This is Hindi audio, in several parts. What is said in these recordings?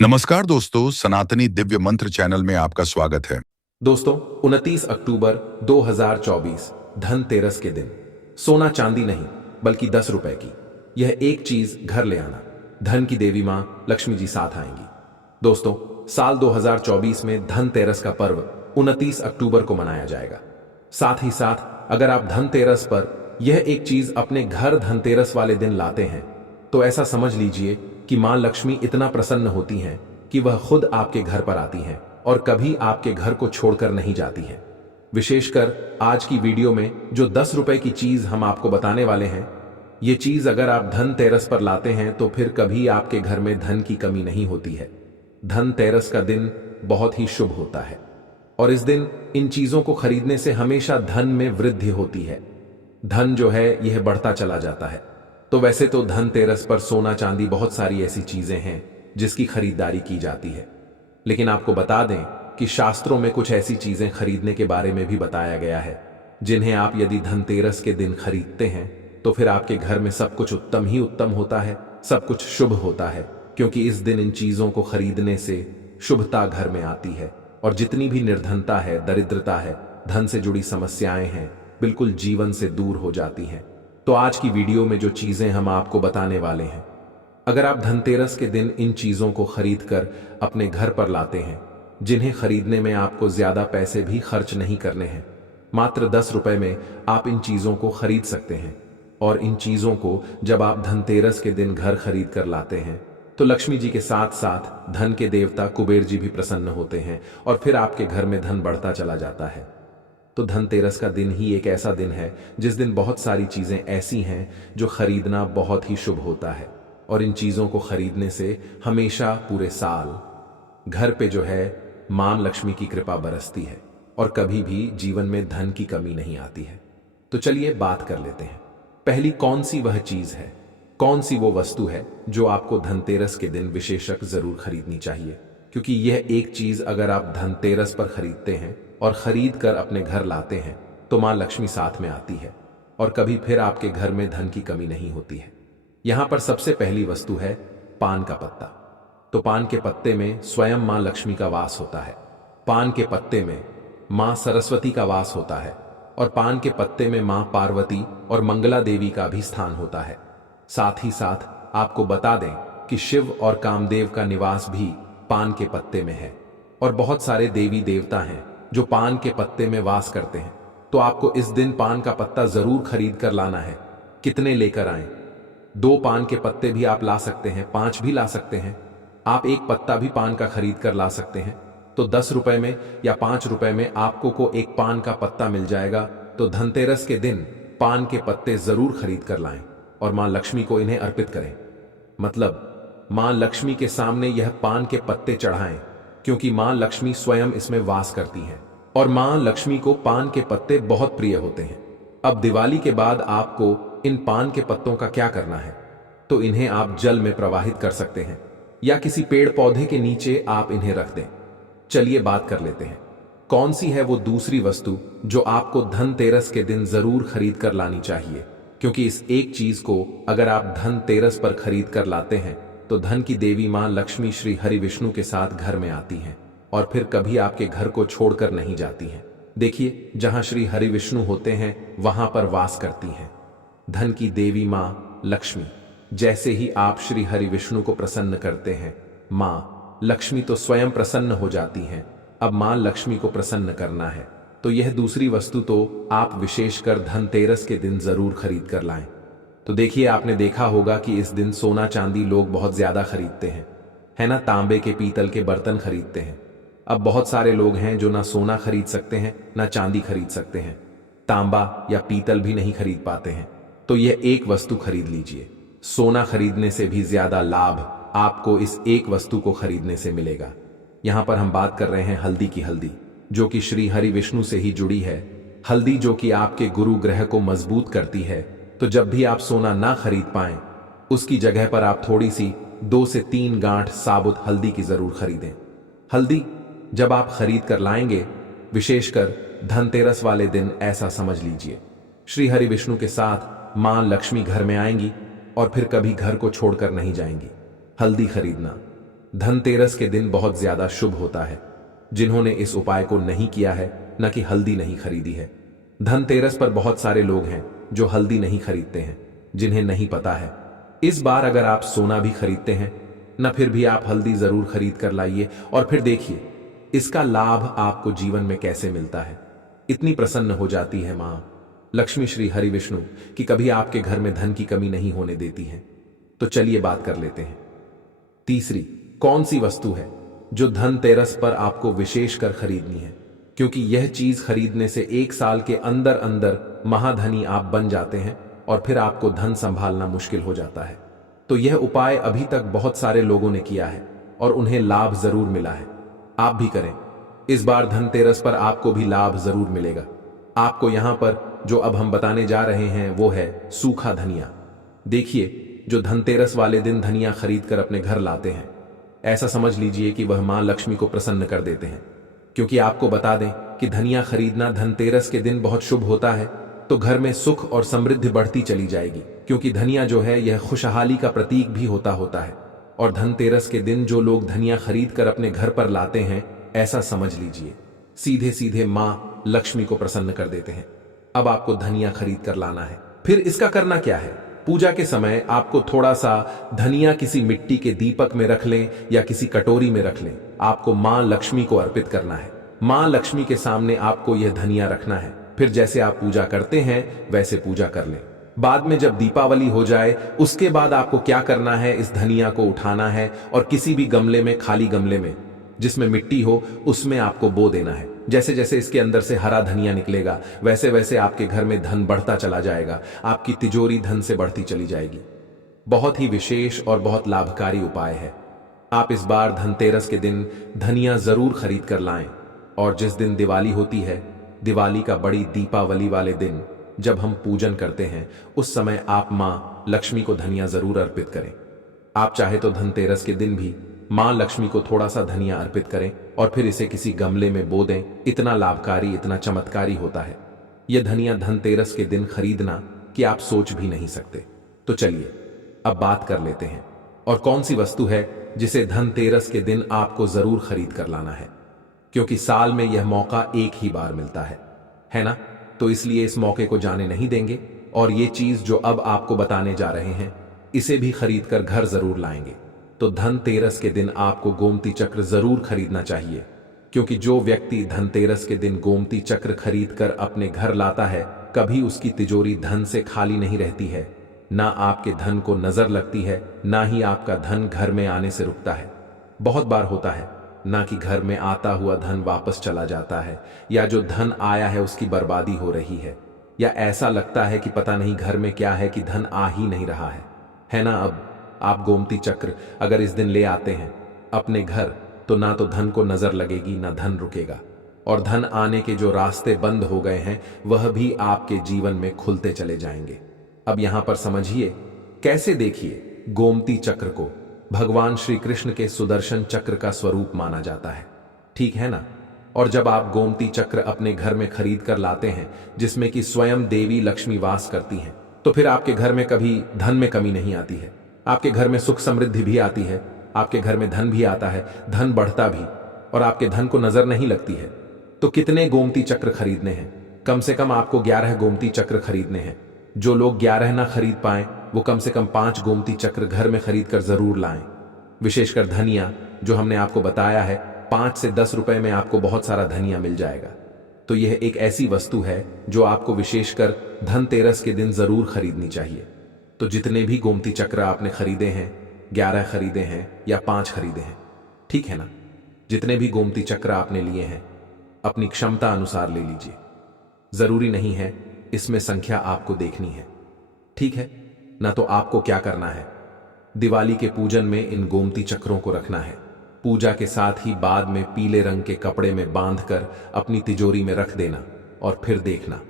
नमस्कार दोस्तों, सनातनी दिव्य मंत्र चैनल में आपका स्वागत है। दोस्तों, 29 अक्टूबर 2024 धनतेरस के दिन सोना चांदी नहीं बल्कि 10 रुपए की यह एक चीज घर ले आना। धन की देवी मां लक्ष्मी जी साथ आएंगी। दोस्तों, साल 2024 में धनतेरस का पर्व 29 अक्टूबर को मनाया जाएगा। साथ ही साथ अगर आप धनतेरस पर यह एक चीज अपने घर धनतेरस वाले दिन लाते हैं तो ऐसा समझ लीजिए कि मां लक्ष्मी इतना प्रसन्न होती हैं कि वह खुद आपके घर पर आती हैं और कभी आपके घर को छोड़कर नहीं जाती है। विशेषकर आज की वीडियो में जो 10 रुपए की चीज हम आपको बताने वाले हैं, ये चीज अगर आप धनतेरस पर लाते हैं तो फिर कभी आपके घर में धन की कमी नहीं होती है। धनतेरस का दिन बहुत ही शुभ होता है और इस दिन इन चीजों को खरीदने से हमेशा धन में वृद्धि होती है। धन जो है यह बढ़ता चला जाता है। तो वैसे तो धनतेरस पर सोना चांदी बहुत सारी ऐसी चीजें हैं जिसकी खरीदारी की जाती है, लेकिन आपको बता दें कि शास्त्रों में कुछ ऐसी चीजें खरीदने के बारे में भी बताया गया है जिन्हें आप यदि धनतेरस के दिन खरीदते हैं तो फिर आपके घर में सब कुछ उत्तम ही उत्तम होता है, सब कुछ शुभ होता है, क्योंकि इस दिन इन चीजों को खरीदने से शुभता घर में आती है और जितनी भी निर्धनता है, दरिद्रता है, धन से जुड़ी समस्याएं हैं, बिल्कुल जीवन से दूर हो जाती हैं। तो आज की वीडियो में जो चीजें हम आपको बताने वाले हैं, अगर आप धनतेरस के दिन इन चीजों को खरीद कर अपने घर पर लाते हैं, जिन्हें खरीदने में आपको ज्यादा पैसे भी खर्च नहीं करने हैं, मात्र 10 रुपए में आप इन चीजों को खरीद सकते हैं। और इन चीजों को जब आप धनतेरस के दिन घर खरीद कर लाते हैं तो लक्ष्मी जी के साथ साथ धन के देवता कुबेर जी भी प्रसन्न होते हैं और फिर आपके घर में धन बढ़ता चला जाता है। तो धनतेरस का दिन ही एक ऐसा दिन है जिस दिन बहुत सारी चीजें ऐसी हैं जो खरीदना बहुत ही शुभ होता है और इन चीजों को खरीदने से हमेशा पूरे साल घर पे जो है मां लक्ष्मी की कृपा बरसती है और कभी भी जीवन में धन की कमी नहीं आती है। तो चलिए बात कर लेते हैं। पहली कौन सी वह चीज है, कौन सी वो वस्तु है जो आपको धनतेरस के दिन विशेषक जरूर खरीदनी चाहिए, क्योंकि यह एक चीज अगर आप धनतेरस पर खरीदते हैं और खरीद कर अपने घर लाते हैं तो मां लक्ष्मी साथ में आती है और कभी फिर आपके घर में धन की कमी नहीं होती है। यहां पर सबसे पहली वस्तु है पान का पत्ता। तो पान के पत्ते में स्वयं मां लक्ष्मी का वास होता है, पान के पत्ते में मां सरस्वती का वास होता है और पान के पत्ते में मां पार्वती और मंगला देवी का भी स्थान होता है। साथ ही साथ आपको बता दें कि शिव और कामदेव का निवास भी पान के पत्ते में है और बहुत सारे देवी देवता हैं जो पान के पत्ते में वास करते हैं। तो आपको इस दिन पान का पत्ता जरूर खरीद कर लाना है। कितने लेकर आएं? 2 पान के पत्ते भी आप ला सकते हैं, 5 भी ला सकते हैं। आप एक पत्ता भी पान का खरीद कर ला सकते हैं। तो 10 रुपए में या 5 रुपए में आपको को एक पान का पत्ता मिल जाएगा। तो धनतेरस के दिन पान के पत्ते जरूर खरीद कर लाएं और मां लक्ष्मी को इन्हें अर्पित करें। मतलब मां लक्ष्मी के सामने यह पान के पत्ते चढ़ाएं, क्योंकि मां लक्ष्मी स्वयं इसमें वास करती हैं और मां लक्ष्मी को पान के पत्ते बहुत प्रिय होते हैं। अब दिवाली के बाद आपको इन पान के पत्तों का क्या करना है? तो इन्हें आप जल में प्रवाहित कर सकते हैं या किसी पेड़ पौधे के नीचे आप इन्हें रख दें। चलिए बात कर लेते हैं, कौन सी है वो दूसरी वस्तु जो आपको धनतेरस के दिन जरूर खरीद कर लानी चाहिए, क्योंकि इस एक चीज को अगर आप धनतेरस पर खरीद कर लाते हैं तो धन की देवी मां लक्ष्मी श्री हरि विष्णु के साथ घर में आती हैं और फिर कभी आपके घर को छोड़कर नहीं जाती हैं। देखिए, जहां श्री हरि विष्णु होते हैं वहां पर वास करती हैं धन की देवी मां लक्ष्मी। जैसे ही आप श्री हरि विष्णु को प्रसन्न करते हैं, मां लक्ष्मी तो स्वयं प्रसन्न हो जाती हैं। अब मां लक्ष्मी को प्रसन्न करना है तो यह दूसरी वस्तु तो आप विशेषकर धनतेरस के दिन जरूर खरीद कर लाएं। तो देखिए, आपने देखा होगा कि इस दिन सोना चांदी लोग बहुत ज्यादा खरीदते हैं, है ना। तांबे के पीतल के बर्तन खरीदते हैं। अब बहुत सारे लोग हैं जो ना सोना खरीद सकते हैं ना चांदी खरीद सकते हैं, तांबा या पीतल भी नहीं खरीद पाते हैं। तो यह एक वस्तु खरीद लीजिए। सोना खरीदने से भी ज्यादा लाभ आपको इस एक वस्तु को खरीदने से मिलेगा। यहां पर हम बात कर रहे हैं हल्दी की। हल्दी जो कि श्री हरि विष्णु से ही जुड़ी है, हल्दी जो कि आपके गुरु ग्रह को मजबूत करती है। तो जब भी आप सोना ना खरीद पाएं, उसकी जगह पर आप थोड़ी सी 2 से 3 गांठ साबुत हल्दी की जरूर खरीदें। हल्दी जब आप खरीद कर लाएंगे, विशेषकर धनतेरस वाले दिन, ऐसा समझ लीजिए श्री हरि विष्णु के साथ मां लक्ष्मी घर में आएंगी और फिर कभी घर को छोड़कर नहीं जाएंगी। हल्दी खरीदना धनतेरस के दिन बहुत ज्यादा शुभ होता है। जिन्होंने इस उपाय को नहीं किया है, न कि हल्दी नहीं खरीदी है। धनतेरस पर बहुत सारे लोग हैं जो हल्दी नहीं खरीदते हैं, जिन्हें नहीं पता है। इस बार अगर आप सोना भी खरीदते हैं न, फिर भी आप हल्दी जरूर खरीद कर लाइए और फिर देखिए इसका लाभ आपको जीवन में कैसे मिलता है। इतनी प्रसन्न हो जाती है मां लक्ष्मी श्री हरि विष्णु कि कभी आपके घर में धन की कमी नहीं होने देती है। तो चलिए बात कर लेते हैं। तीसरी कौन सी वस्तु है जो धनतेरस पर आपको विशेष कर खरीदनी है, क्योंकि यह चीज खरीदने से 1 साल के अंदर अंदर महाधनी आप बन जाते हैं और फिर आपको धन संभालना मुश्किल हो जाता है। तो यह उपाय अभी तक बहुत सारे लोगों ने किया है और उन्हें लाभ जरूर मिला है। आप भी करें। इस बार धनतेरस पर आपको भी लाभ जरूर मिलेगा। आपको यहां पर जो अब हम बताने जा रहे हैं वो है सूखा धनिया। देखिए, जो धनतेरस वाले दिन धनिया खरीद कर अपने घर लाते हैं, ऐसा समझ लीजिए कि वह मां लक्ष्मी को प्रसन्न कर देते हैं। क्योंकि आपको बता दें कि धनिया खरीदना धनतेरस के दिन बहुत शुभ होता है, तो घर में सुख और समृद्धि बढ़ती चली जाएगी। क्योंकि धनिया जो है यह खुशहाली का प्रतीक भी होता है। और धनतेरस के दिन जो लोग धनिया खरीद कर अपने घर पर लाते हैं, ऐसा समझ लीजिए सीधे सीधे मां लक्ष्मी को प्रसन्न कर देते हैं। अब आपको धनिया खरीद कर लाना है। फिर इसका करना क्या है? पूजा के समय आपको थोड़ा सा धनिया किसी मिट्टी के दीपक में रख लें या किसी कटोरी में रख लें। आपको मां लक्ष्मी को अर्पित करना है। मां लक्ष्मी के सामने आपको यह धनिया रखना है। फिर जैसे आप पूजा करते हैं वैसे पूजा कर लें। बाद में जब दीपावली हो जाए, उसके बाद आपको क्या करना है, इस धनिया को उठाना है और किसी भी गमले में, खाली गमले में जिसमें मिट्टी हो, उसमें आपको बो देना है। जैसे जैसे इसके अंदर से हरा धनिया निकलेगा, वैसे वैसे आपके घर में धन बढ़ता चला जाएगा। आपकी तिजोरी धन से बढ़ती चली जाएगी। बहुत ही विशेष और बहुत लाभकारी उपाय है। आप इस बार धनतेरस के दिन धनिया जरूर खरीद कर लाएं। और जिस दिन दिवाली होती है, दिवाली का बड़ी दीपावली वाले दिन जब हम पूजन करते हैं, उस समय आप मां लक्ष्मी को धनिया जरूर अर्पित करें। आप चाहे तो धनतेरस के दिन भी मां लक्ष्मी को थोड़ा सा धनिया अर्पित करें और फिर इसे किसी गमले में बो दें। इतना लाभकारी, इतना चमत्कारी होता है यह धनिया धनतेरस के दिन खरीदना कि आप सोच भी नहीं सकते। तो चलिए अब बात कर लेते हैं, और कौन सी वस्तु है जिसे धनतेरस के दिन आपको जरूर खरीद कर लाना है। क्योंकि साल में यह मौका एक ही बार मिलता है ना? तो इसलिए इस मौके को जाने नहीं देंगे और ये चीज जो अब आपको बताने जा रहे हैं, इसे भी खरीद कर घर जरूर लाएंगे। तो धनतेरस के दिन आपको गोमती चक्र जरूर खरीदना चाहिए। क्योंकि जो व्यक्ति धनतेरस के दिन गोमती चक्र खरीद कर अपने घर लाता है, कभी उसकी तिजोरी धन से खाली नहीं रहती है। ना आपके धन को नजर लगती है, ना ही आपका धन घर में आने से रुकता है। बहुत बार होता है ना कि घर में आता हुआ धन वापस चला जाता है, या जो धन आया है उसकी बर्बादी हो रही है, या ऐसा लगता है कि पता नहीं घर में क्या है कि धन आ ही नहीं रहा है ना? अब आप गोमती चक्र अगर इस दिन ले आते हैं अपने घर, तो ना तो धन को नजर लगेगी, ना धन रुकेगा, और धन आने के जो रास्ते बंद हो गए हैं वह भी आपके जीवन में खुलते चले जाएंगे। अब यहां पर समझिए कैसे। देखिए, गोमती चक्र को भगवान श्री कृष्ण के सुदर्शन चक्र का स्वरूप माना जाता है, ठीक है ना? और जब आप गोमती चक्र अपने घर में खरीद कर लाते हैं, जिसमें कि स्वयं देवी लक्ष्मी वास करती हैं, तो फिर आपके घर में कभी धन में कमी नहीं आती है। आपके घर में सुख समृद्धि भी आती है, आपके घर में धन भी आता है, धन बढ़ता भी, और आपके धन को नजर नहीं लगती है। तो कितने गोमती चक्र खरीदने हैं? कम से कम आपको 11 गोमती चक्र खरीदने हैं। जो लोग 11 ना खरीद पाए, वो कम से कम 5 गोमती चक्र घर में खरीद कर जरूर लाएं। विशेषकर धनिया, जो हमने आपको बताया है, 5 से 10 रुपए में आपको बहुत सारा धनिया मिल जाएगा। तो यह एक ऐसी वस्तु है जो आपको विशेषकर धनतेरस के दिन जरूर खरीदनी चाहिए। तो जितने भी गोमती चक्र आपने खरीदे हैं, 11 खरीदे हैं या 5 खरीदे हैं, ठीक है ना? जितने भी गोमती चक्र आपने लिए हैं, अपनी क्षमता अनुसार ले लीजिए। जरूरी नहीं है इसमें संख्या आपको देखनी है, ठीक है ना? तो आपको क्या करना है, दिवाली के पूजन में इन गोमती चक्रों को रखना है। पूजा के साथ ही बाद में पीले रंग के कपड़े में बांधकर अपनी तिजोरी में रख देना, और फिर देखना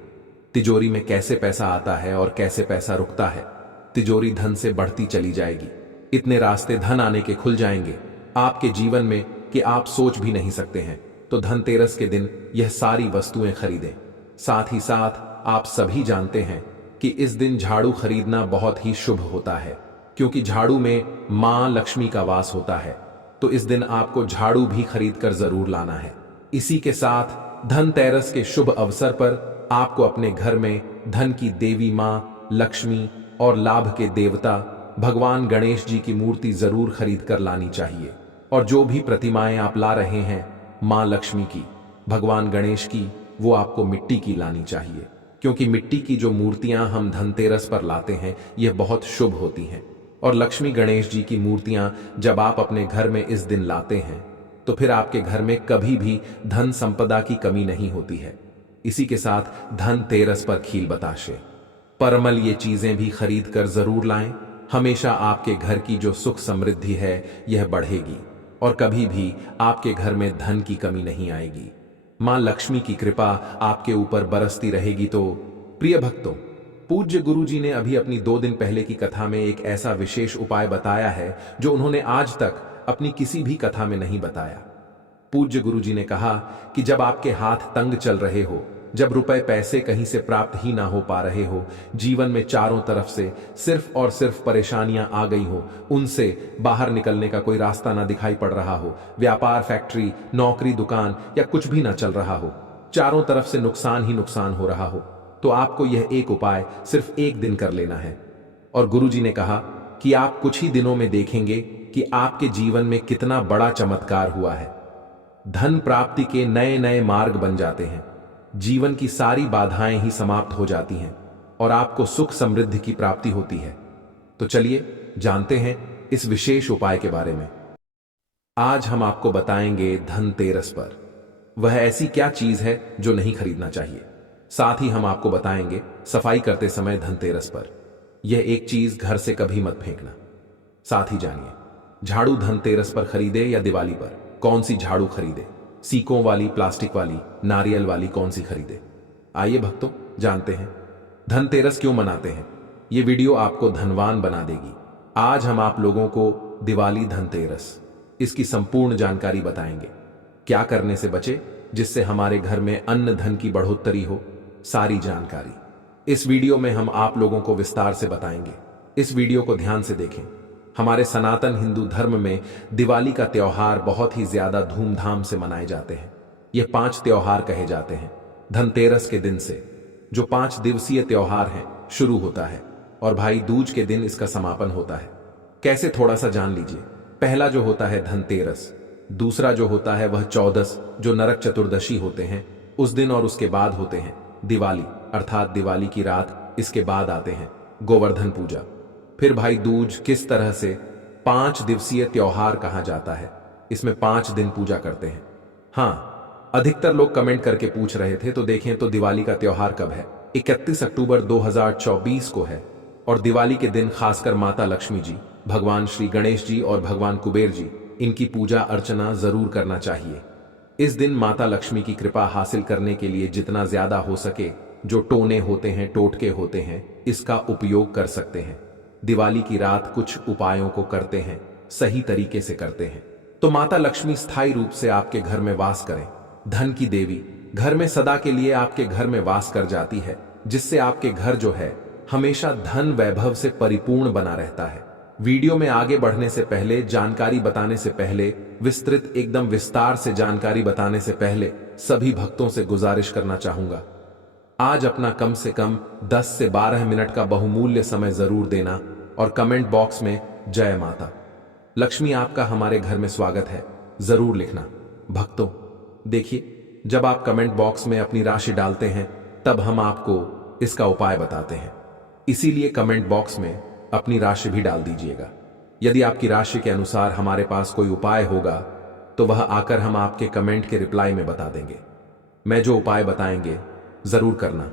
तिजोरी में कैसे पैसा आता है और कैसे पैसा रुकता है। तिजोरी धन से बढ़ती चली जाएगी। इतने रास्ते धन आने के खुल जाएंगे आपके जीवन में कि आप सोच भी नहीं सकते हैं। तो धनतेरस के दिन यह सारी वस्तुएं खरीदें। साथ ही साथ आप सभी जानते हैं कि इस दिन झाड़ू खरीदना बहुत ही शुभ होता है, क्योंकि झाड़ू में मां लक्ष्मी का वास होता है। तो इस दिन आपको झाड़ू भी खरीद कर जरूर लाना है। इसी के साथ धनतेरस के शुभ अवसर पर आपको अपने घर में धन की देवी मां लक्ष्मी और लाभ के देवता भगवान गणेश जी की मूर्ति जरूर खरीद कर लानी चाहिए। और जो भी प्रतिमाएं आप ला रहे हैं मां लक्ष्मी की, भगवान गणेश की, वो आपको मिट्टी की लानी चाहिए, क्योंकि मिट्टी की जो मूर्तियां हम धनतेरस पर लाते हैं यह बहुत शुभ होती हैं। और लक्ष्मी गणेश जी की मूर्तियां जब आप अपने घर में इस दिन लाते हैं तो फिर आपके घर में कभी भी धन संपदा की कमी नहीं होती है। इसी के साथ धनतेरस पर खील बताशे, परमल ये चीजें भी खरीद कर जरूर लाएं। हमेशा आपके घर की जो सुख समृद्धि है यह बढ़ेगी और कभी भी आपके घर में धन की कमी नहीं आएगी। मां लक्ष्मी की कृपा आपके ऊपर बरसती रहेगी। तो प्रिय भक्तों, पूज्य गुरु जी ने अभी अपनी 2 दिन पहले की कथा में एक ऐसा विशेष उपाय बताया है जो उन्होंने आज तक अपनी किसी भी कथा में नहीं बताया। पूज्य गुरु जी ने कहा कि जब आपके हाथ तंग चल रहे हो, जब रुपए पैसे कहीं से प्राप्त ही ना हो पा रहे हो, जीवन में चारों तरफ से सिर्फ और सिर्फ परेशानियां आ गई हो, उनसे बाहर निकलने का कोई रास्ता ना दिखाई पड़ रहा हो, व्यापार, फैक्ट्री, नौकरी, दुकान या कुछ भी ना चल रहा हो, चारों तरफ से नुकसान ही नुकसान हो रहा हो, तो आपको यह एक उपाय सिर्फ 1 दिन कर लेना है। और गुरु जी ने कहा कि आप कुछ ही दिनों में देखेंगे कि आपके जीवन में कितना बड़ा चमत्कार हुआ है। धन प्राप्ति के नए नए मार्ग बन जाते हैं, जीवन की सारी बाधाएं ही समाप्त हो जाती हैं और आपको सुख समृद्धि की प्राप्ति होती है। तो चलिए जानते हैं इस विशेष उपाय के बारे में। आज हम आपको बताएंगे धनतेरस पर वह ऐसी क्या चीज है जो नहीं खरीदना चाहिए। साथ ही हम आपको बताएंगे सफाई करते समय धनतेरस पर यह एक चीज घर से कभी मत फेंकना। साथ ही जानिए झाड़ू धनतेरस पर खरीदे या दिवाली पर, कौन सी झाड़ू खरीदे, सीकों वाली, प्लास्टिक वाली, नारियल वाली, कौन सी खरीदे। आइए भक्तों जानते हैं धनतेरस क्यों मनाते हैं। यह वीडियो आपको धनवान बना देगी। आज हम आप लोगों को दिवाली, धनतेरस, इसकी संपूर्ण जानकारी बताएंगे। क्या करने से बचे जिससे हमारे घर में अन्न धन की बढ़ोतरी हो, सारी जानकारी इस वीडियो में हम आप लोगों को विस्तार से बताएंगे। इस वीडियो को ध्यान से देखें। हमारे सनातन हिंदू धर्म में दिवाली का त्योहार बहुत ही ज्यादा धूमधाम से मनाए जाते हैं। ये 5 त्योहार कहे जाते हैं। धनतेरस के दिन से जो 5 दिवसीय त्योहार है शुरू होता है और भाई दूज के दिन इसका समापन होता है। कैसे, थोड़ा सा जान लीजिए। पहला जो होता है धनतेरस, दूसरा जो होता है वह चौदस जो नरक चतुर्दशी होते हैं उस दिन, और उसके बाद होते हैं दिवाली अर्थात दिवाली की रात। इसके बाद आते हैं गोवर्धन पूजा, फिर भाई दूज। किस तरह से 5 दिवसीय त्योहार कहा जाता है। इसमें 5 दिन पूजा करते हैं। हाँ, अधिकतर लोग कमेंट करके पूछ रहे थे, तो देखें तो दिवाली का त्योहार कब है। 31 अक्टूबर 2024 को है। और दिवाली के दिन खासकर माता लक्ष्मी जी, भगवान श्री गणेश जी और भगवान कुबेर जी, इनकी पूजा अर्चना जरूर करना चाहिए। इस दिन माता लक्ष्मी की कृपा हासिल करने के लिए जितना ज्यादा हो सके जो टोने होते हैं, टोटके होते हैं, इसका उपयोग कर सकते हैं। दिवाली की रात कुछ उपायों को करते हैं, सही तरीके से करते हैं तो माता लक्ष्मी स्थायी रूप से आपके घर में वास करें। धन की देवी घर में सदा के लिए आपके घर में वास कर जाती है, जिससे आपके घर जो है हमेशा धन वैभव से परिपूर्ण बना रहता है। वीडियो में आगे बढ़ने से पहले, जानकारी बताने से पहले, विस्तृत एकदम विस्तार से जानकारी बताने से पहले सभी भक्तों से गुजारिश करना चाहूंगा, आज अपना कम से कम 10 से 12 मिनट का बहुमूल्य समय जरूर देना और कमेंट बॉक्स में जय माता लक्ष्मी आपका हमारे घर में स्वागत है जरूर लिखना। भक्तों देखिए, जब आप कमेंट बॉक्स में अपनी राशि डालते हैं तब हम आपको इसका उपाय बताते हैं, इसीलिए कमेंट बॉक्स में अपनी राशि भी डाल दीजिएगा। यदि आपकी राशि के अनुसार हमारे पास कोई उपाय होगा तो वह आकर हम आपके कमेंट के रिप्लाई में बता देंगे। मैं जो उपाय बताएंगे जरूर करना,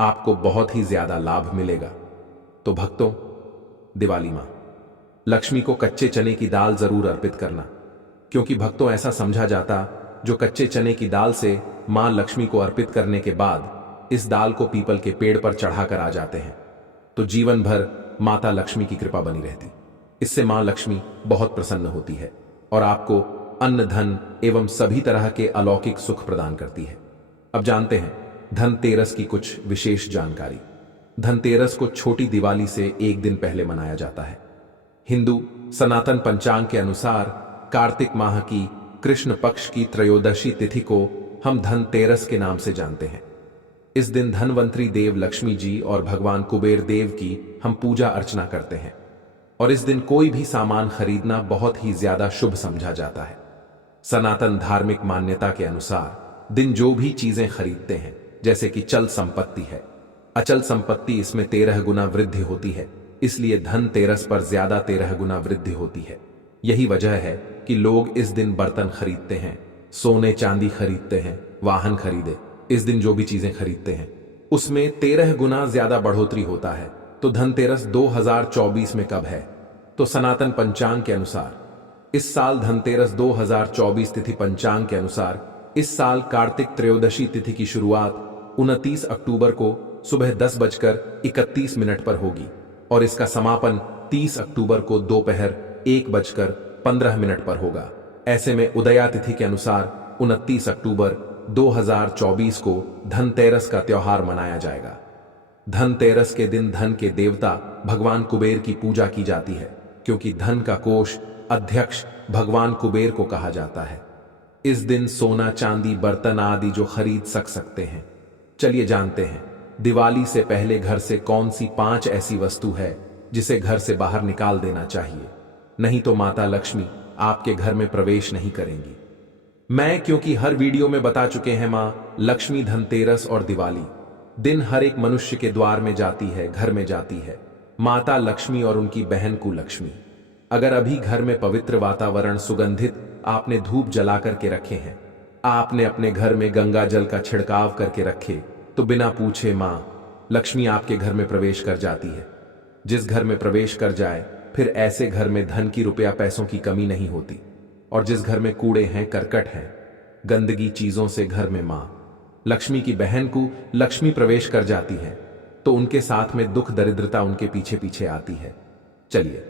आपको बहुत ही ज्यादा लाभ मिलेगा। तो भक्तों, दिवाली मां लक्ष्मी को कच्चे चने की दाल जरूर अर्पित करना, क्योंकि भक्तों ऐसा समझा जाता जो कच्चे चने की दाल से मां लक्ष्मी को अर्पित करने के बाद इस दाल को पीपल के पेड़ पर चढ़ाकर आ जाते हैं तो जीवन भर माता लक्ष्मी की कृपा बनी रहती। इससे मां लक्ष्मी बहुत प्रसन्न होती है और आपको अन्न, धन एवं सभी तरह के अलौकिक सुख प्रदान करती है। अब जानते हैं धनतेरस की कुछ विशेष जानकारी। धनतेरस को छोटी दिवाली से 1 दिन पहले मनाया जाता है। हिंदू सनातन पंचांग के अनुसार कार्तिक माह की कृष्ण पक्ष की त्रयोदशी तिथि को हम धनतेरस के नाम से जानते हैं। इस दिन धनवंतरी देव लक्ष्मी जी और भगवान कुबेर देव की हम पूजा अर्चना करते हैं और इस दिन कोई भी सामान खरीदना बहुत ही ज्यादा शुभ समझा जाता है। सनातन धार्मिक मान्यता के अनुसार दिन जो भी चीजें खरीदते हैं, जैसे कि चल संपत्ति है, अचल संपत्ति, इसमें 13 गुना वृद्धि होती है, इसलिए धनतेरस पर ज्यादा 13 गुना वृद्धि होती है। यही वजह है कि लोग इस दिन बर्तन खरीदते हैं, सोने चांदी खरीदते हैं, वाहन खरीदे, इस दिन जो भी चीजें खरीदते हैं उसमें 13 गुना ज्यादा बढ़ोतरी होता है। तो धनतेरस 2024 में कब है? तो सनातन पंचांग के अनुसार इस साल धनतेरस 2024 तिथि पंचांग के अनुसार इस साल कार्तिक त्रयोदशी तिथि की शुरुआत 29 अक्टूबर को सुबह 10:31 पर होगी और इसका समापन 30 अक्टूबर को दोपहर 1:15 पर होगा। ऐसे में उदया तिथि के अनुसार 29 अक्टूबर 2024 को धनतेरस का त्योहार मनाया जाएगा। धनतेरस के दिन धन के देवता भगवान कुबेर की पूजा की जाती है, क्योंकि धन का कोष अध्यक्ष भगवान कुबेर को कहा जाता है। इस दिन सोना चांदी बर्तन आदि जो खरीद सकते हैं। चलिए जानते हैं दिवाली से पहले घर से कौन सी 5 ऐसी वस्तु है जिसे घर से बाहर निकाल देना चाहिए, नहीं तो माता लक्ष्मी आपके घर में प्रवेश नहीं करेंगी। क्योंकि हर वीडियो में बता चुके हैं, मां लक्ष्मी धनतेरस और दिवाली दिन हर एक मनुष्य के द्वार में जाती है, घर में जाती है माता लक्ष्मी और उनकी बहन कुलक्ष्मी। अगर अभी घर में पवित्र वातावरण सुगंधित आपने धूप जला करके रखे हैं, आपने अपने घर में गंगा जल का छिड़काव करके रखे, तो बिना पूछे मां लक्ष्मी आपके घर में प्रवेश कर जाती है। जिस घर में प्रवेश कर जाए फिर ऐसे घर में धन की रुपया पैसों की कमी नहीं होती। और जिस घर में कूड़े हैं, करकट हैं, गंदगी चीजों से घर में मां लक्ष्मी की बहन को लक्ष्मी प्रवेश कर जाती है, तो उनके साथ में दुख दरिद्रता उनके पीछे पीछे आती है। चलिए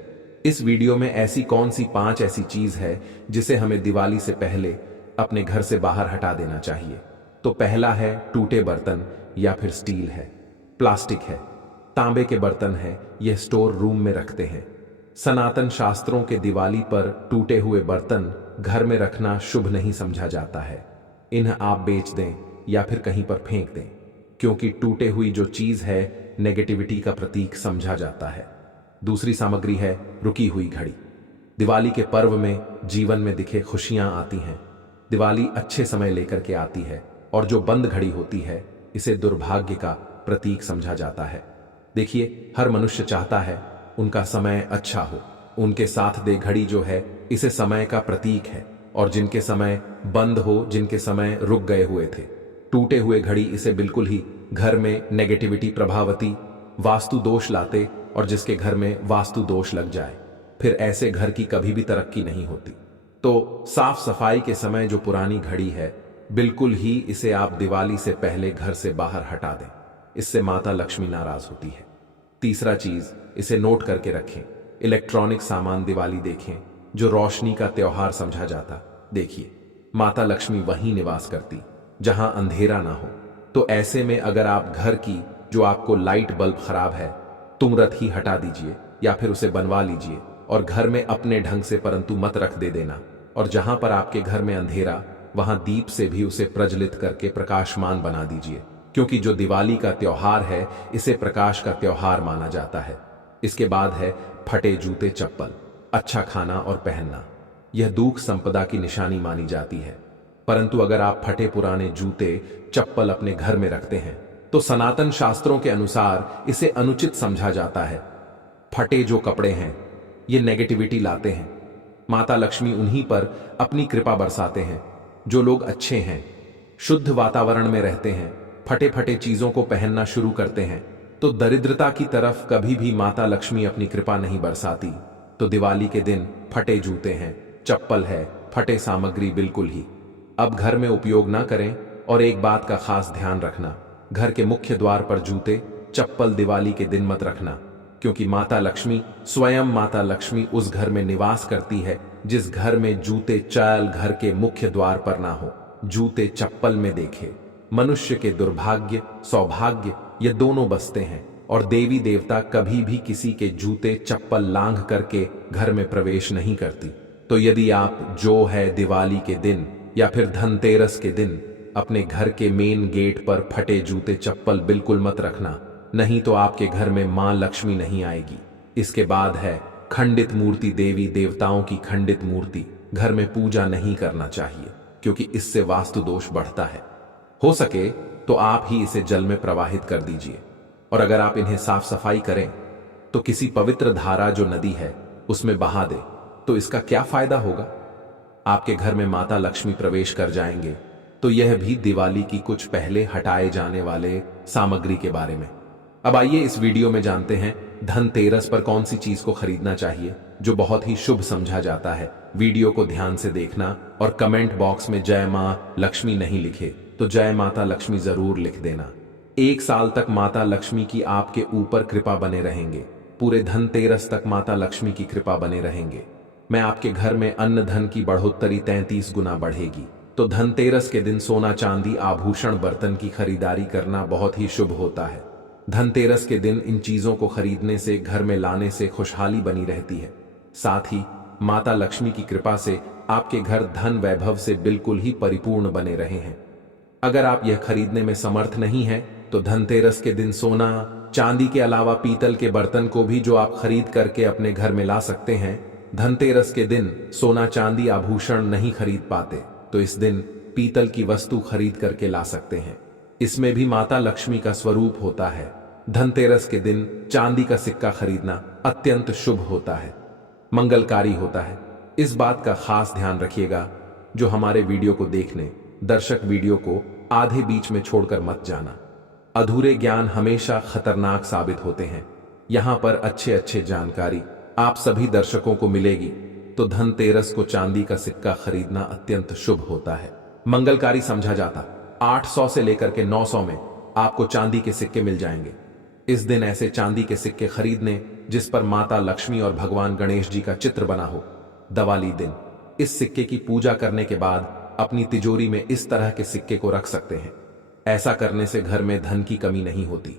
इस वीडियो में ऐसी कौन सी 5 ऐसी चीज है जिसे हमें दिवाली से पहले अपने घर से बाहर हटा देना चाहिए। तो पहला है टूटे बर्तन, या फिर स्टील है, प्लास्टिक है, तांबे के बर्तन है, यह स्टोर रूम में रखते हैं। सनातन शास्त्रों के दिवाली पर टूटे हुए बर्तन घर में रखना शुभ नहीं समझा जाता है। इन्हें आप बेच दें या फिर कहीं पर फेंक दें, क्योंकि टूटे हुई जो चीज है नेगेटिविटी का प्रतीक समझा जाता है। दूसरी सामग्री है रुकी हुई घड़ी। दिवाली के पर्व में जीवन में दिखे खुशियां आती हैं। दिवाली अच्छे समय लेकर के आती है और जो बंद घड़ी होती है इसे दुर्भाग्य का प्रतीक समझा जाता है। देखिए, हर मनुष्य चाहता है उनका समय अच्छा हो, उनके साथ दे घड़ी जो है इसे समय का प्रतीक है। और जिनके समय बंद हो, जिनके समय रुक गए हुए थे, टूटे हुए घड़ी इसे बिल्कुल ही घर में नेगेटिविटी प्रभावती वास्तु दोष लाते, और जिसके घर में वास्तु दोष लग जाए फिर ऐसे घर की कभी भी तरक्की नहीं होती। तो साफ सफाई के समय जो पुरानी घड़ी है बिल्कुल ही इसे आप दिवाली से पहले घर से बाहर हटा दें, इससे माता लक्ष्मी नाराज होती है। तीसरा चीज, इसे नोट करके रखें, इलेक्ट्रॉनिक सामान दिवाली देखें जो रोशनी का त्योहार समझा जाता। देखिए, माता लक्ष्मी वहीं निवास करती जहां अंधेरा ना हो। तो ऐसे में अगर आप घर की जो आपको लाइट बल्ब खराब है तुरंत ही हटा दीजिए या फिर उसे बनवा लीजिए और घर में अपने ढंग से परंतु मत रख दे देना। और जहां पर आपके घर में अंधेरा वहां दीप से भी उसे प्रज्वलित करके प्रकाशमान बना दीजिए, क्योंकि जो दिवाली का त्योहार है इसे प्रकाश का त्योहार माना जाता है। इसके बाद है फटे जूते चप्पल, अच्छा खाना और पहनना। यह दुख संपदा की निशानी मानी जाती है। परंतु अगर आप फटे पुराने जूते चप्पल अपने घर में रखते हैं तो सनातन शास्त्रों के अनुसार इसे अनुचित समझा जाता है। फटे जो कपड़े हैं ये नेगेटिविटी लाते हैं। माता लक्ष्मी उन्हीं पर अपनी कृपा बरसाते हैं जो लोग अच्छे हैं, शुद्ध वातावरण में रहते हैं, फटे फटे चीजों को पहनना शुरू करते हैं तो दरिद्रता की तरफ कभी भी माता लक्ष्मी अपनी कृपा नहीं बरसाती। तो दिवाली के दिन फटे जूते हैं, चप्पल है, फटे सामग्री बिल्कुल ही अब घर में उपयोग ना करें। और एक बात का खास ध्यान रखना, घर के मुख्य द्वार पर जूते चप्पल दिवाली के दिन मत रखना, क्योंकि माता लक्ष्मी स्वयं माता लक्ष्मी उस घर में निवास करती है जिस घर में जूते चाल घर के मुख्य द्वार पर ना हो। जूते चप्पल में देखे मनुष्य के दुर्भाग्य सौभाग्य ये दोनों बसते हैं, और देवी देवता कभी भी किसी के जूते चप्पल लांघ करके घर में प्रवेश नहीं करती। तो यदि आप जो है दिवाली के दिन या फिर धनतेरस के दिन अपने घर के मेन गेट पर फटे जूते चप्पल बिल्कुल मत रखना, नहीं तो आपके घर में मां लक्ष्मी नहीं आएगी। इसके बाद है खंडित मूर्ति, देवी देवताओं की खंडित मूर्ति घर में पूजा नहीं करना चाहिए, क्योंकि इससे वास्तु दोष बढ़ता है। हो सके तो आप ही इसे जल में प्रवाहित कर दीजिए, और अगर आप इन्हें साफ सफाई करें तो किसी पवित्र धारा जो नदी है उसमें बहा दे, तो इसका क्या फायदा होगा? आपके घर में माता लक्ष्मी प्रवेश कर जाएंगे। तो यह भी दिवाली की कुछ पहले हटाए जाने वाले सामग्री के बारे में। अब आइए इस वीडियो में जानते हैं धनतेरस पर कौन सी चीज को खरीदना चाहिए जो बहुत ही शुभ समझा जाता है। वीडियो को ध्यान से देखना और कमेंट बॉक्स में जय मां लक्ष्मी नहीं लिखे तो जय माता लक्ष्मी जरूर लिख देना। 1 साल तक माता लक्ष्मी की आपके ऊपर कृपा बने रहेंगे। पूरे धनतेरस तक माता लक्ष्मी की कृपा बने रहेंगे। मैं आपके घर में अन्न धन की बढ़ोतरी 33 गुना बढ़ेगी। तो धनतेरस के दिन सोना चांदी आभूषण बर्तन की खरीदारी करना बहुत ही शुभ होता है। धनतेरस के दिन इन चीजों को खरीदने से, घर में लाने से खुशहाली बनी रहती है। साथ ही माता लक्ष्मी की कृपा से आपके घर धन वैभव से बिल्कुल ही परिपूर्ण बने रहे हैं। अगर आप यह खरीदने में समर्थ नहीं हैं, तो धनतेरस के दिन सोना चांदी के अलावा पीतल के बर्तन को भी जो आप खरीद करके अपने घर में ला सकते हैं। धनतेरस के दिन सोना चांदी आभूषण नहीं खरीद पाते तो इस दिन पीतल की वस्तु खरीद करके ला सकते हैं। इसमें भी माता लक्ष्मी का स्वरूप होता है। धनतेरस के दिन चांदी का सिक्का खरीदना अत्यंत शुभ होता है, मंगलकारी होता है। इस बात का खास ध्यान रखिएगा। जो हमारे वीडियो को देखने दर्शक वीडियो को आधे बीच में छोड़कर मत जाना। अधूरे ज्ञान हमेशा खतरनाक साबित होते हैं। यहां पर अच्छे जानकारी आप सभी दर्शकों को मिलेगी। तो धनतेरस को चांदी का सिक्का खरीदना अत्यंत शुभ होता है, मंगलकारी समझा जाता। 800 से लेकर के 900 में आपको चांदी के सिक्के मिल जाएंगे। इस दिन ऐसे चांदी के सिक्के खरीदने जिस पर माता लक्ष्मी और भगवान गणेश जी का चित्र बना हो। दिवाली दिन इस सिक्के की पूजा करने के बाद अपनी तिजोरी में इस तरह के सिक्के को रख सकते हैं। ऐसा करने से घर में धन की कमी नहीं होती।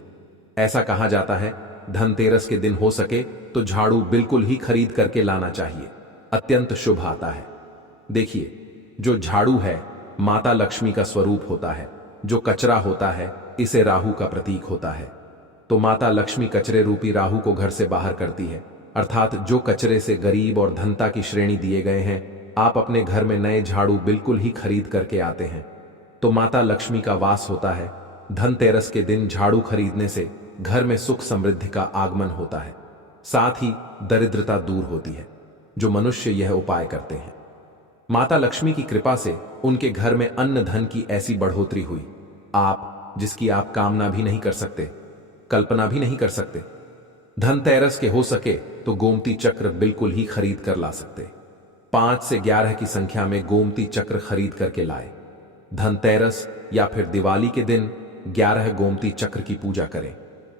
ऐसा कहा जाता है धनतेरस के दिन हो सके तो झाड़ू बिल्कुल ही खरीद करके लाना चाहिए, अत्यंत शुभ आता है। देखिए, जो झाड़ू है माता लक्ष्मी का स्वरूप होता है। जो कचरा होता है इसे राहु का प्रतीक होता है। तो माता लक्ष्मी कचरे रूपी राहु को घर से बाहर करती है, अर्थात जो कचरे से गरीब और धनता की श्रेणी दिए गए हैं, आप अपने घर में नए झाड़ू बिल्कुल ही खरीद करके आते हैं तो माता लक्ष्मी का वास होता है। धनतेरस के दिन झाड़ू खरीदने से घर में सुख समृद्धि का आगमन होता है, साथ ही दरिद्रता दूर होती है। जो मनुष्य यह उपाय करते हैं, माता लक्ष्मी की कृपा से उनके घर में अन्न धन की ऐसी बढ़ोतरी हुई आप जिसकी आप कामना भी नहीं कर सकते, कल्पना भी नहीं कर सकते। धनतेरस के हो सके तो गोमती चक्र बिल्कुल ही खरीद कर ला सकते। 5 से 11 की संख्या में गोमती चक्र खरीद करके लाए। धनतेरस या फिर दिवाली के दिन 11 गोमती चक्र की पूजा करें।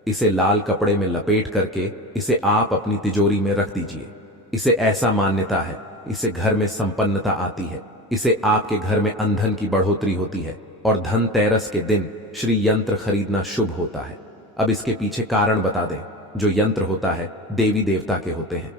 इसे लाल कपड़े में लपेट करके इसे आप अपनी तिजोरी में रख दीजिए। इसे ऐसा मान्यता है, इसे घर में संपन्नता आती है, इसे आपके घर में अंधन की बढ़ोतरी होती है। और धनतेरस के दिन श्री यंत्र खरीदना शुभ होता है। अब इसके पीछे कारण बता दें। जो यंत्र होता है देवी देवता के होते हैं।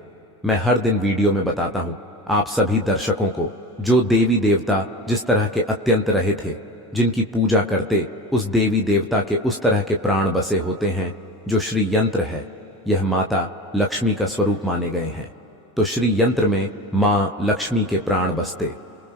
मैं हर दिन वीडियो में बताता हूं आप सभी दर्शकों को, जो देवी देवता जिस तरह के अत्यंत रहे थे, जिनकी पूजा करते उस देवी देवता के उस तरह के प्राण बसे होते हैं। जो श्री यंत्र है यह माता लक्ष्मी का स्वरूप माने गए हैं। तो श्री यंत्र में मां लक्ष्मी के प्राण बसते,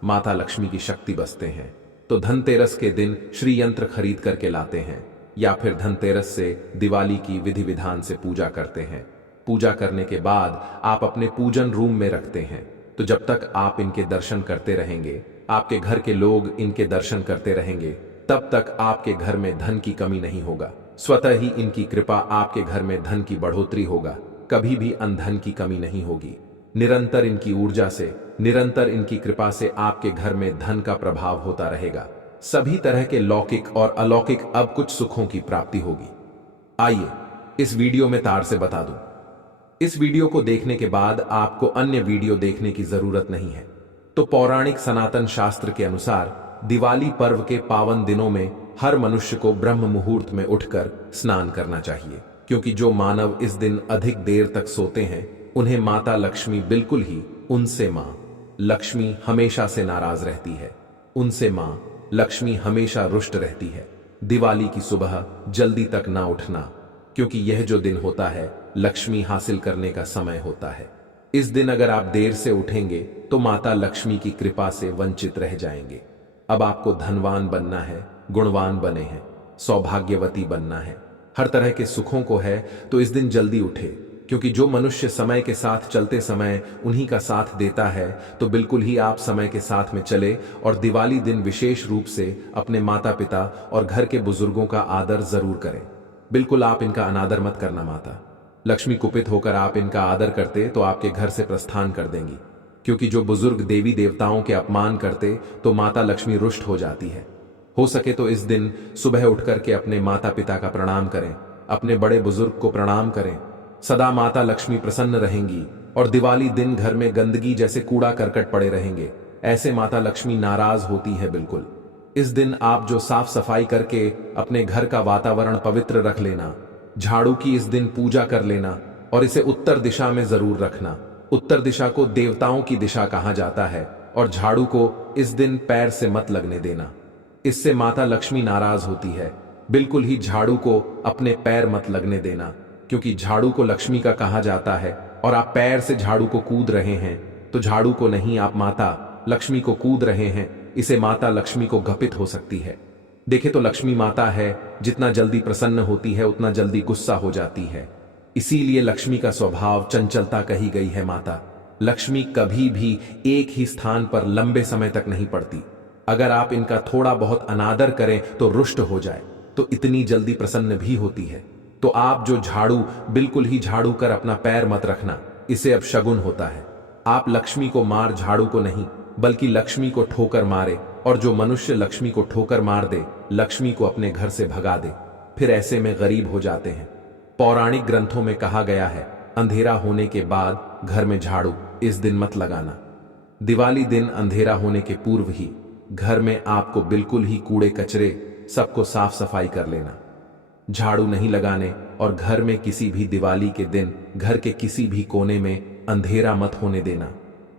माता लक्ष्मी की शक्ति बसते हैं। तो धनतेरस के दिन श्री यंत्र खरीद करके लाते हैं या फिर धनतेरस से दिवाली की विधि विधान से पूजा करते हैं। पूजा करने के बाद आप अपने पूजन रूम में रखते हैं। तो जब तक आप इनके दर्शन करते रहेंगे, आपके घर के लोग इनके दर्शन करते रहेंगे, तब तक आपके घर में धन की कमी नहीं होगा। स्वतः ही इनकी कृपा आपके घर में धन की बढ़ोतरी होगा। कभी भी अनधन की कमी नहीं होगी। निरंतर इनकी ऊर्जा से, निरंतर इनकी कृपा से आपके घर में धन का प्रभाव होता रहेगा। सभी तरह के लौकिक और अलौकिक अब कुछ सुखों की प्राप्ति होगी। आइए इस वीडियो में तार से बता दूं। इस वीडियो को देखने के बाद आपको अन्य वीडियो देखने की जरूरत नहीं है। तो पौराणिक सनातन शास्त्र के अनुसार दिवाली पर्व के पावन दिनों में हर मनुष्य को ब्रह्म मुहूर्त में उठकर स्नान करना चाहिए, क्योंकि जो मानव इस दिन अधिक देर तक सोते हैं उन्हें माता लक्ष्मी बिल्कुल ही उनसे मां लक्ष्मी हमेशा से नाराज रहती है। उनसे मां लक्ष्मी हमेशा रुष्ट रहती है। दिवाली की सुबह जल्दी तक ना उठना, क्योंकि यह जो दिन होता है लक्ष्मी हासिल करने का समय होता है। इस दिन अगर आप देर से उठेंगे तो माता लक्ष्मी की कृपा से वंचित रह जाएंगे। अब आपको धनवान बनना है, गुणवान बने हैं, सौभाग्यवती बनना है, हर तरह के सुखों को है, तो इस दिन जल्दी उठे, क्योंकि जो मनुष्य समय के साथ चलते समय उन्हीं का साथ देता है, तो बिल्कुल ही आप समय के साथ में चले और दिवाली दिन विशेष रूप से अपने माता पिता और घर के बुजुर्गों का आदर जरूर करें। बिल्कुल आप इनका अनादर मत करना। माता लक्ष्मी कुपित होकर आप इनका आदर करते तो आपके घर से प्रस्थान कर देंगी, क्योंकि जो बुजुर्ग देवी देवताओं के अपमान करते तो माता लक्ष्मी रुष्ट हो जाती है। हो सके तो इस दिन सुबह उठ करके अपने माता पिता का प्रणाम करें, अपने बड़े बुजुर्ग को प्रणाम करें। सदा माता लक्ष्मी प्रसन्न रहेंगी और दिवाली दिन घर में गंदगी जैसे कूड़ा करकट पड़े रहेंगे, ऐसे माता लक्ष्मी नाराज होती है। बिल्कुल इस दिन आप जो साफ सफाई करके अपने घर का वातावरण पवित्र रख लेना, झाड़ू की इस दिन पूजा कर लेना और इसे उत्तर दिशा में जरूर रखना। उत्तर दिशा को देवताओं की दिशा कहा जाता है और झाड़ू को इस दिन पैर से मत लगने देना, इससे माता लक्ष्मी नाराज होती है। बिल्कुल ही झाड़ू को अपने पैर मत लगने देना, क्योंकि झाड़ू को लक्ष्मी का कहा जाता है और आप पैर से झाड़ू को कूद रहे हैं तो झाड़ू को नहीं, आप माता लक्ष्मी को कूद रहे हैं। इसे माता लक्ष्मी को घपित हो सकती है। देखे तो लक्ष्मी माता है, जितना जल्दी प्रसन्न होती है उतना जल्दी गुस्सा हो जाती है। इसीलिए लक्ष्मी का स्वभाव चंचलता कही गई है। माता लक्ष्मी कभी भी एक ही स्थान पर लंबे समय तक नहीं पड़ती। अगर आप इनका थोड़ा बहुत अनादर करें तो रुष्ट हो जाए, तो इतनी जल्दी प्रसन्न भी होती है। तो आप जो झाड़ू बिल्कुल ही झाड़ू कर अपना पैर मत रखना, इसे अब शगुन होता है। आप लक्ष्मी को मार झाड़ू को नहीं, बल्कि लक्ष्मी को ठोकर मारे, और जो मनुष्य लक्ष्मी को ठोकर मार दे लक्ष्मी को अपने घर से भगा दे, फिर ऐसे में गरीब हो जाते हैं। पौराणिक ग्रंथों में कहा गया है, अंधेरा होने के बाद घर में झाड़ू इस दिन मत लगाना। दिवाली दिन अंधेरा होने के पूर्व ही घर में आपको बिल्कुल ही कूड़े कचरे सबको साफ सफाई कर लेना। झाड़ू नहीं लगाने और घर में किसी भी दिवाली के दिन घर के किसी भी कोने में अंधेरा मत होने देना।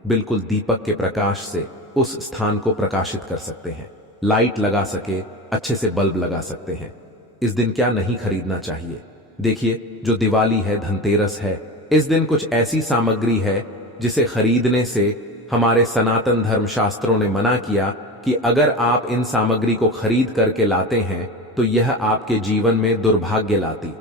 बिल्कुल दीपक के प्रकाश से उस स्थान को प्रकाशित कर सकते हैं। लाइट लगा सके अच्छे से बल्ब लगा सकते हैं। इस दिन क्या नहीं खरीदना चाहिए? देखिए, जो दिवाली है, धनतेरस है, इस दिन कुछ ऐसी सामग्री है जिसे खरीदने से हमारे सनातन धर्म शास्त्रों ने मना किया कि अगर आप इन सामग्री को खरीद करके लाते हैं तो यह आपके जीवन में दुर्भाग्य लाती।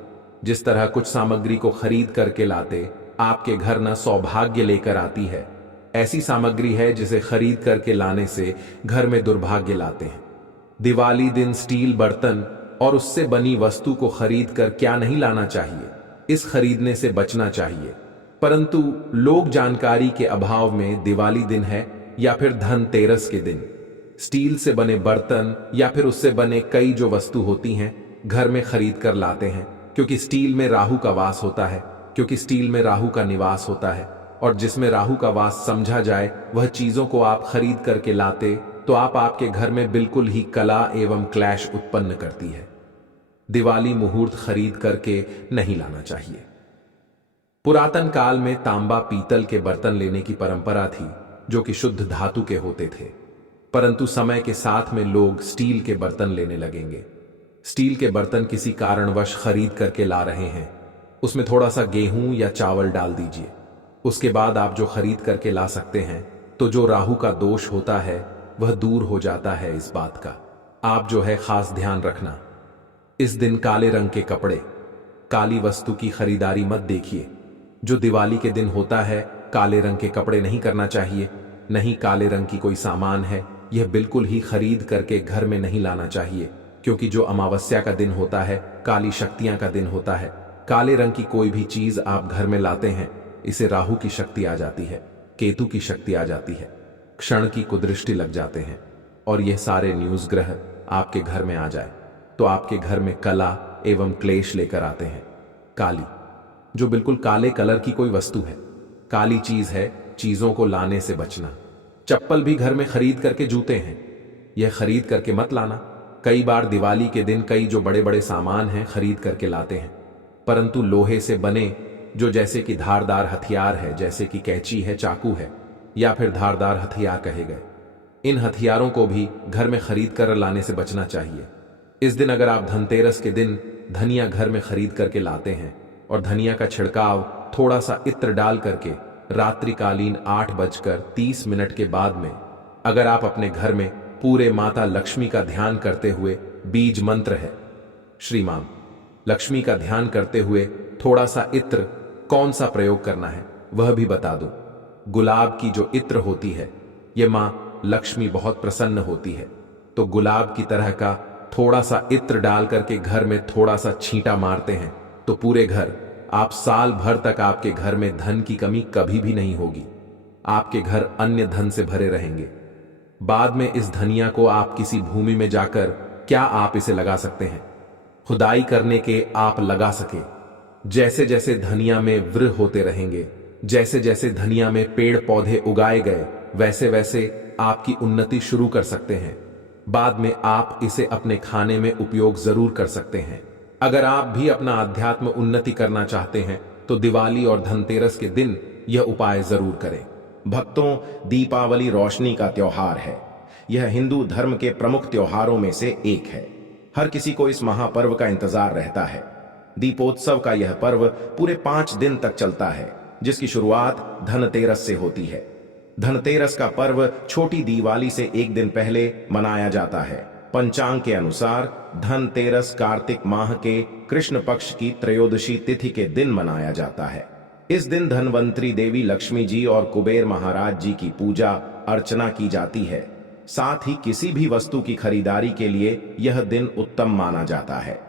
जिस तरह कुछ सामग्री को खरीद करके लाते आपके घर न सौभाग्य लेकर आती है, ऐसी सामग्री है जिसे खरीद करके लाने से घर में दुर्भाग्य लाते हैं। दिवाली दिन स्टील बर्तन और उससे बनी वस्तु को खरीद कर क्या नहीं लाना चाहिए, इस खरीदने से बचना चाहिए। परंतु लोग जानकारी के अभाव में दिवाली दिन है या फिर धनतेरस के दिन स्टील से बने बर्तन या फिर उससे बने कई जो वस्तु होती हैं घर में खरीद कर लाते हैं, क्योंकि स्टील में राहु का वास होता है, क्योंकि स्टील में राहु का निवास होता है, और जिसमें राहु का वास समझा जाए वह चीजों को आप खरीद करके लाते तो आपके घर में बिल्कुल ही कला एवं क्लैश उत्पन्न करती है। दिवाली मुहूर्त खरीद करके नहीं लाना चाहिए। पुरातन काल में तांबा पीतल के बर्तन लेने की परंपरा थी, जो कि शुद्ध धातु के होते थे, परंतु समय के साथ में लोग स्टील के बर्तन लेने लगेंगे। स्टील के बर्तन किसी कारणवश खरीद करके ला रहे हैं, उसमें थोड़ा सा गेहूं या चावल डाल दीजिए, उसके बाद आप जो खरीद करके ला सकते हैं, तो जो राहु का दोष होता है वह दूर हो जाता है। इस बात का आप जो है खास ध्यान रखना। इस दिन काले रंग के कपड़े, काली वस्तु की खरीदारी मत देखिए। जो दिवाली के दिन होता है काले रंग के कपड़े नहीं करना चाहिए, नहीं काले रंग की कोई सामान है यह बिल्कुल ही खरीद करके घर में नहीं लाना चाहिए, क्योंकि जो अमावस्या का दिन होता है, काली शक्तियां का दिन होता है, काले रंग की कोई भी चीज आप घर में लाते हैं इसे राहु की शक्ति आ जाती है, केतु की शक्ति आ जाती है, क्षण की कुदृष्टि लग जाते हैं, और यह सारे न्यूज ग्रह आपके घर में आ जाए तो आपके घर में कला एवं क्लेश लेकर आते हैं। काली, जो बिल्कुल काले कलर की कोई वस्तु है, काली चीज है, चीजों को लाने से बचना। चप्पल भी घर में खरीद करके, जूते हैं यह खरीद करके मत लाना। कई बार दिवाली के दिन कई जो बड़े बड़े सामान हैं खरीद करके लाते हैं, परंतु लोहे से बने जो जैसे कि धारदार हथियार है, जैसे कि कैंची है, चाकू है, या फिर धारदार हथियार कहे गए। इन हथियारों को भी घर में खरीद कर लाने से बचना चाहिए। इस दिन अगर आप धनतेरस के दिन धनिया घर में खरीद करके लाते हैं और धनिया का छिड़काव थोड़ा सा इत्र डाल करके रात्रिकालीन 8:30 के बाद में अगर आप अपने घर में पूरे माता लक्ष्मी का ध्यान करते हुए बीज मंत्र है श्रीमान लक्ष्मी का ध्यान करते हुए थोड़ा सा इत्र कौन सा प्रयोग करना है वह भी बता दूं। गुलाब की जो इत्र होती है ये मां लक्ष्मी बहुत प्रसन्न होती है, तो गुलाब की तरह का थोड़ा सा इत्र डाल करके घर में थोड़ा सा छींटा मारते हैं तो पूरे घर आप साल भर तक आपके घर में धन की कमी कभी भी नहीं होगी। आपके घर अन्य धन से भरे रहेंगे। बाद में इस धनिया को आप किसी भूमि में जाकर क्या आप इसे लगा सकते हैं, खुदाई करने के आप लगा सके। जैसे जैसे धनिया में वृक्ष होते रहेंगे, जैसे जैसे धनिया में पेड़ पौधे उगाए गए, वैसे वैसे आपकी उन्नति शुरू कर सकते हैं। बाद में आप इसे अपने खाने में उपयोग जरूर कर सकते हैं। अगर आप भी अपना अध्यात्म उन्नति करना चाहते हैं तो दिवाली और धनतेरस के दिन यह उपाय जरूर करें। भक्तों, दीपावली रोशनी का त्योहार है। यह हिंदू धर्म के प्रमुख त्योहारों में से एक है। हर किसी को इस महापर्व का इंतजार रहता है। दीपोत्सव का यह पर्व पूरे 5 दिन तक चलता है, जिसकी शुरुआत धनतेरस से होती है। धनतेरस का पर्व छोटी दिवाली से एक दिन पहले मनाया जाता है। पंचांग के अनुसार धनतेरस कार्तिक माह के कृष्ण पक्ष की त्रयोदशी तिथि के दिन मनाया जाता है। इस दिन धनवंतरी देवी लक्ष्मी जी और कुबेर महाराज जी की पूजा अर्चना की जाती है। साथ ही किसी भी वस्तु की खरीदारी के लिए यह दिन उत्तम माना जाता है।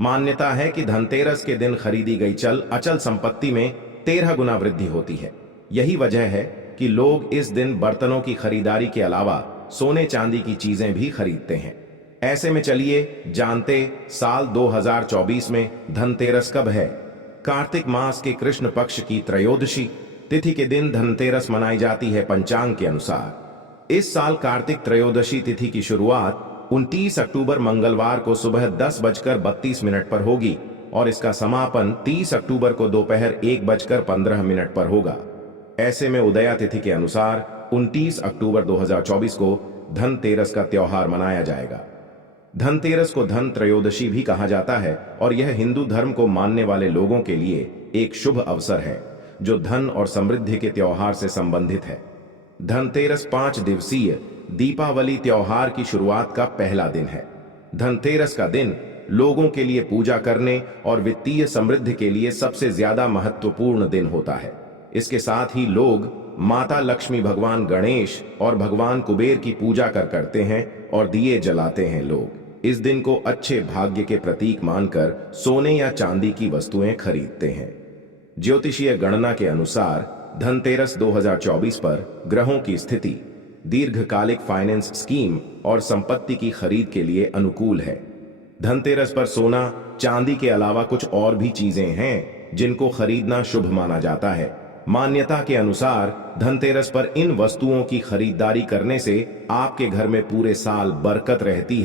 मान्यता है कि धनतेरस के दिन खरीदी गई अचल संपत्ति में 13 गुना वृद्धि होती है। यही वजह है कि लोग इस दिन बर्तनों की खरीदारी के अलावा सोने चांदी की चीजें भी खरीदते हैं। ऐसे में चलिए जानते साल 2024 में धनतेरस कब है। कार्तिक मास के कृष्ण पक्ष की त्रयोदशी तिथि के दिन धनतेरस मनाई जाती है पंचांग के अनुसार। इस साल कार्तिक त्रयोदशी तिथि की शुरुआत 29 अक्टूबर मंगलवार को सुबह 10:32 पर होगी और इसका समापन 30 अक्टूबर को दोपहर 1:15 पर होगा। ऐसे में उदया तिथि के अनुसार 29 अक्टूबर 2024 को धनतेरस का त्योहार मनाया जाएगा। धनतेरस को धन त्रयोदशी भी कहा जाता है और यह हिंदू धर्म को मानने वाले लोगों के लिए एक शुभ अवसर है जो धन और समृद्धि के त्योहार से संबंधित है। धनतेरस 5 दिवसीय दीपावली त्योहार की शुरुआत का पहला दिन है। धनतेरस का दिन लोगों के लिए पूजा करने और वित्तीय समृद्धि के लिए सबसे ज्यादा महत्वपूर्ण दिन होता है। इसके साथ ही लोग माता लक्ष्मी, भगवान गणेश और भगवान कुबेर की पूजा करते हैं और दिए जलाते हैं। लोग इस दिन को अच्छे भाग्य के प्रतीक मानकर सोने या चांदी की वस्तुएं खरीदते हैं। ज्योतिषीय गणना के अनुसार धनतेरस 2024 पर ग्रहों की स्थिति दीर्घकालिक फाइनेंस स्कीम और संपत्ति की खरीद के लिए अनुकूल है। धनतेरस पर सोना चांदी के अलावा कुछ और भी चीजें हैं जिनको खरीदना शुभ माना जाता है। मान्यता के अनुसार धनतेरस पर इन वस्तुओं की खरीदारी करने से आपके घर में पूरे साल बरकत रहती है।